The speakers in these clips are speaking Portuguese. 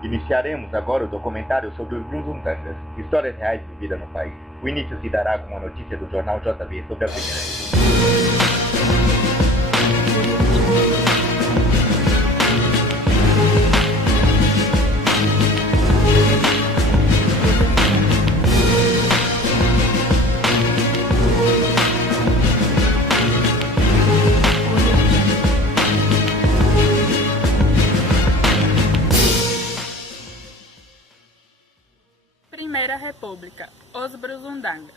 Iniciaremos agora o documentário sobre os Brunzuntangas, histórias reais vividas no país. O início se dará com a notícia do jornal JB sobre a primeira República. Primeira República, os Brunzuntangas.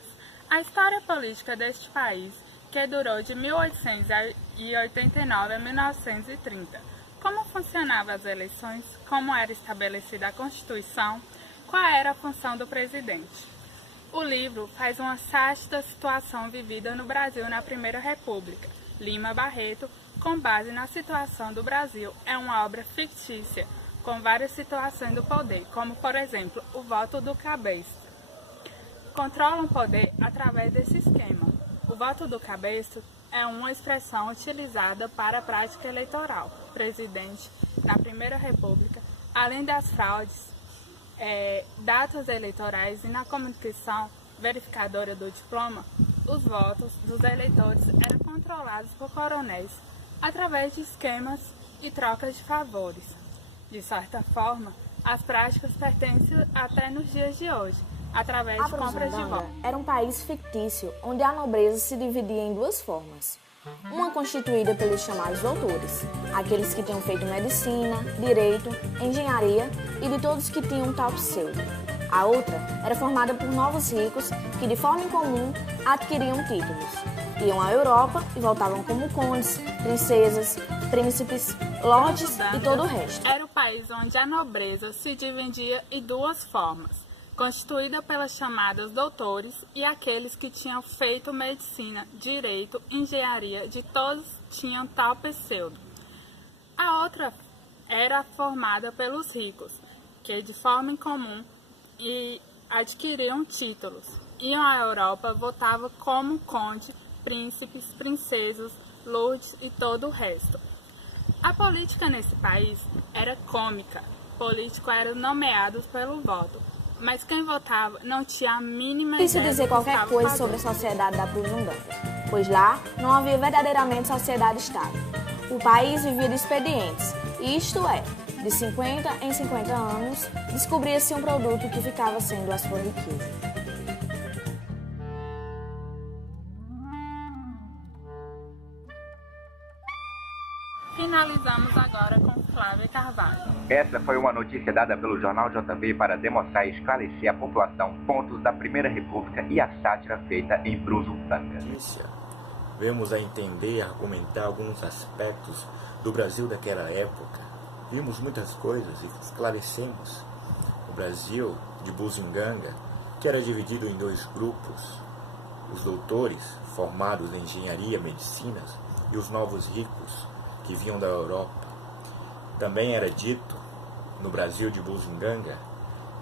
A história política deste país, que durou de 1889 a 1930. Como funcionavam as eleições, como era estabelecida a Constituição, qual era a função do presidente. O livro faz uma sátira da situação vivida no Brasil na Primeira República. Lima Barreto, com base na situação do Brasil, é uma obra fictícia, com várias situações do poder, como, por exemplo, o voto do cabresto. Controlam o poder através desse esquema. O voto do cabresto é uma expressão utilizada para a prática eleitoral. O presidente, na Primeira República, além das fraudes, datas eleitorais e na comunicação verificadora do diploma, os votos dos eleitores eram controlados por coronéis através de esquemas e trocas de favores. De certa forma, as práticas pertencem até nos dias de hoje, através de compras de votos. Era um país fictício, onde a nobreza se dividia em duas formas. Uma constituída pelos chamados doutores, aqueles que tinham feito medicina, direito, engenharia e de todos que tinham tal pseudo. A outra era formada por novos ricos que, de forma incomum, adquiriam títulos. Iam à Europa e voltavam como condes, princesas, príncipes, lordes e todo o resto. Era o país onde a nobreza se dividia em duas formas, constituída pelas chamadas doutores e aqueles que tinham feito medicina, direito, engenharia, de todos tinham tal pseudo. A outra era formada pelos ricos, que de forma incomum adquiriam títulos. Iam à Europa, votavam como conde, príncipes, princesas, lordes e todo o resto. A política nesse país era cômica. Políticos eram nomeados pelo voto, mas quem votava não tinha a mínima ideia. Difícil dizer qualquer coisa sobre a sociedade da Brunzundanga, pois lá não havia verdadeiramente sociedade-estado. O país vivia de expedientes, isto é, de 50 em 50 anos, descobria-se um produto que ficava sendo a sua riqueza. Finalizamos agora com Flávia Carvalho. Essa foi uma notícia dada pelo jornal JB para demonstrar e esclarecer à população pontos da Primeira República e a sátira feita em Brunzundanga. Vemos a entender e argumentar alguns aspectos do Brasil daquela época. Vimos muitas coisas e esclarecemos o Brasil de Brunzundanga, que era dividido em dois grupos: os doutores, formados em engenharia, medicinas, e os novos ricos, que vinham da Europa. Também era dito no Brasil de Brunzundanga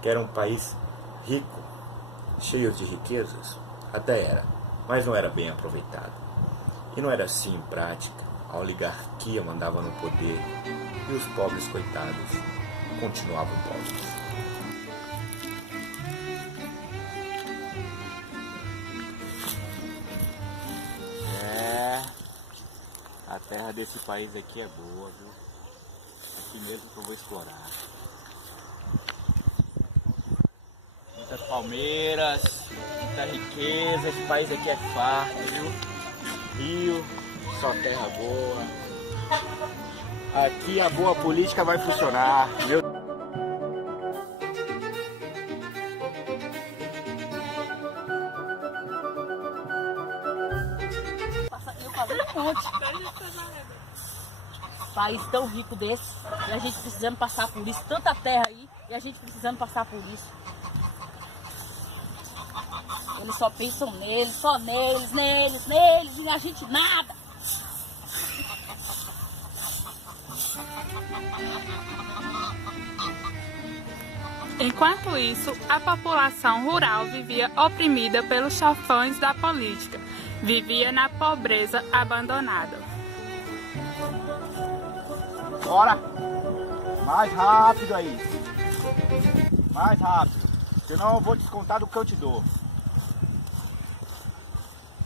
que era um país rico, cheio de riquezas. Até era, mas não era bem aproveitado. E não era assim em prática. A oligarquia mandava no poder e os pobres coitados continuavam pobres. A terra desse país aqui é boa, viu? Aqui mesmo que eu vou explorar. Muitas palmeiras, muita riqueza, esse país aqui é farto, viu? Rio, só terra boa. Aqui a boa política vai funcionar, meu. País tão rico desse, e a gente precisando passar por isso, tanta terra aí, e a gente precisando passar por isso. Eles só pensam neles, só neles, e a gente nada. Enquanto isso, a população rural vivia oprimida pelos chefões da política, vivia na pobreza abandonada. Bora! Mais rápido aí! Mais rápido, senão eu vou descontar do que eu te dou.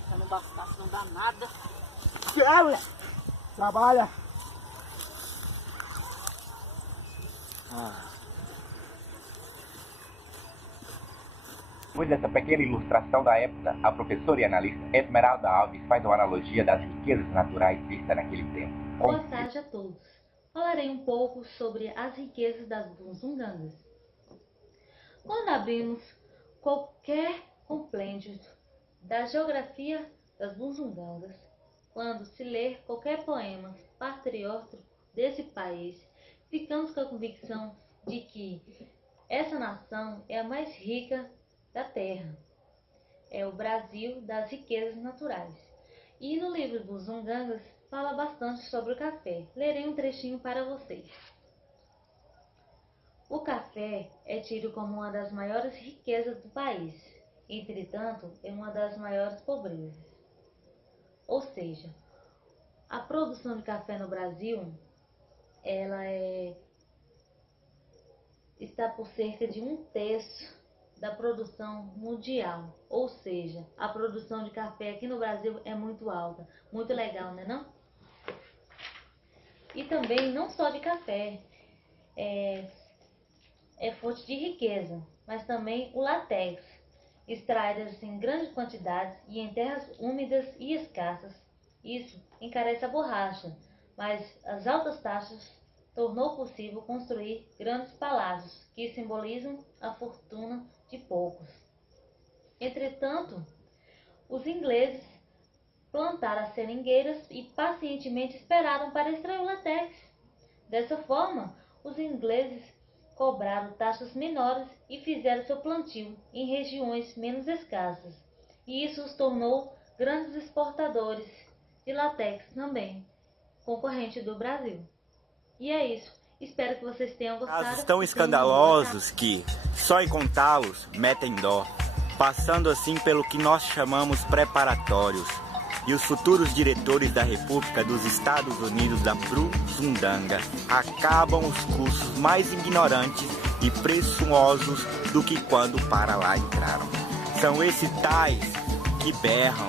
Se não bastasse, não dá nada. Trabalha. Depois dessa pequena ilustração da época, a professora e analista Esmeralda Alves faz uma analogia das riquezas naturais vistas naquele tempo. Boa tarde a todos. Falarei um pouco sobre as riquezas das Bunzungangas. Quando abrimos qualquer compêndio da geografia das Bunzungangas, quando se lê qualquer poema patriótico desse país, ficamos com a convicção de que essa nação é a mais rica da terra. É o Brasil das riquezas naturais. E no livro Bunzungangas fala bastante sobre o café. Lerei um trechinho para vocês. O café é tido como uma das maiores riquezas do país. Entretanto, é uma das maiores pobrezas. Ou seja, a produção de café no Brasil, ela está por cerca de 1/3 da produção mundial. Ou seja, a produção de café aqui no Brasil é muito alta. Muito legal, né não? E também não só de café, é fonte de riqueza, mas também o látex, extraídas em grandes quantidades e em terras úmidas e escassas. Isso encarece a borracha, mas as altas taxas tornou possível construir grandes palácios que simbolizam a fortuna de poucos. Entretanto, os ingleses plantaram as seringueiras e pacientemente esperaram para extrair o látex. Dessa forma, os ingleses cobraram taxas menores e fizeram seu plantio em regiões menos escassas. E isso os tornou grandes exportadores de látex também, concorrente do Brasil. E é isso. Espero que vocês tenham gostado. Casos tão escandalosos que, só em contá-los, metem dó, passando assim pelo que nós chamamos preparatórios. E os futuros diretores da República dos Estados Unidos da Bunzunganga acabam os cursos mais ignorantes e presunçosos do que quando para lá entraram. São esses tais que berram.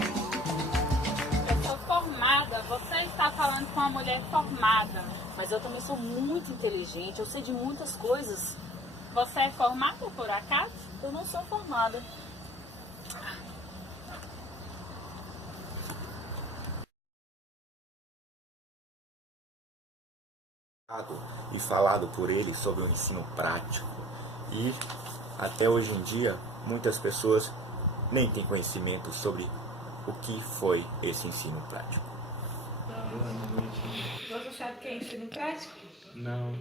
Eu sou formada, você está falando com uma mulher formada. Mas eu também sou muito inteligente, eu sei de muitas coisas. Você é formada por acaso? Eu não sou formada. E falado por ele sobre o ensino prático. E até hoje em dia, muitas pessoas nem têm conhecimento sobre o que foi esse ensino prático. Você sabe o que é ensino prático? Não.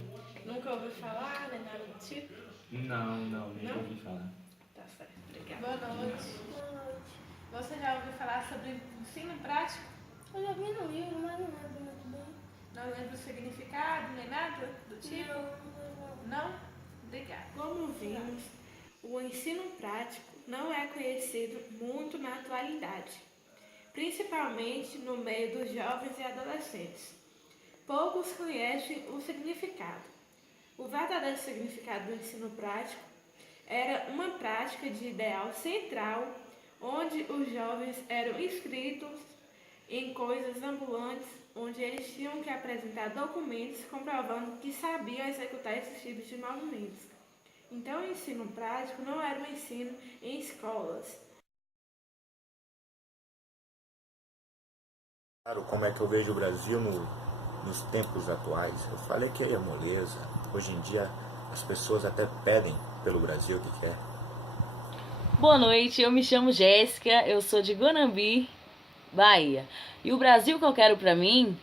Nunca ouviu falar, nem nada do tipo? Não, nunca ouvi falar. Tá certo, obrigada. Boa noite. Você já ouviu falar sobre ensino prático? Eu já vi no livro, mas não lembro muito bem. Não lembra o significado, nem nada do tipo? Não? Obrigada. Como vimos, o ensino prático não é conhecido muito na atualidade, principalmente no meio dos jovens e adolescentes. Poucos conhecem o significado. O verdadeiro significado do ensino prático era uma prática de ideal central, onde os jovens eram inscritos em coisas ambulantes, onde eles tinham que apresentar documentos comprovando que sabiam executar esses tipos de movimentos. Então, o ensino prático não era um ensino em escolas. Claro, como é que eu vejo o Brasil nos tempos atuais. Eu falei que é moleza. Hoje em dia, as pessoas até pedem pelo Brasil o que quer. Boa noite, eu me chamo Jéssica, eu sou de Guanambi, Bahia. E o Brasil que eu quero pra mim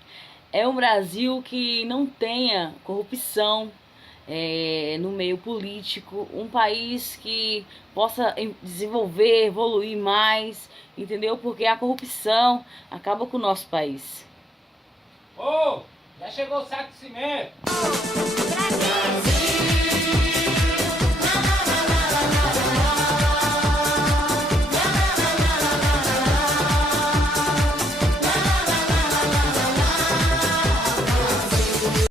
é um Brasil que não tenha corrupção no meio político, um país que possa desenvolver, evoluir mais, entendeu? Porque a corrupção acaba com o nosso país. Ô, já chegou o saco de cimento.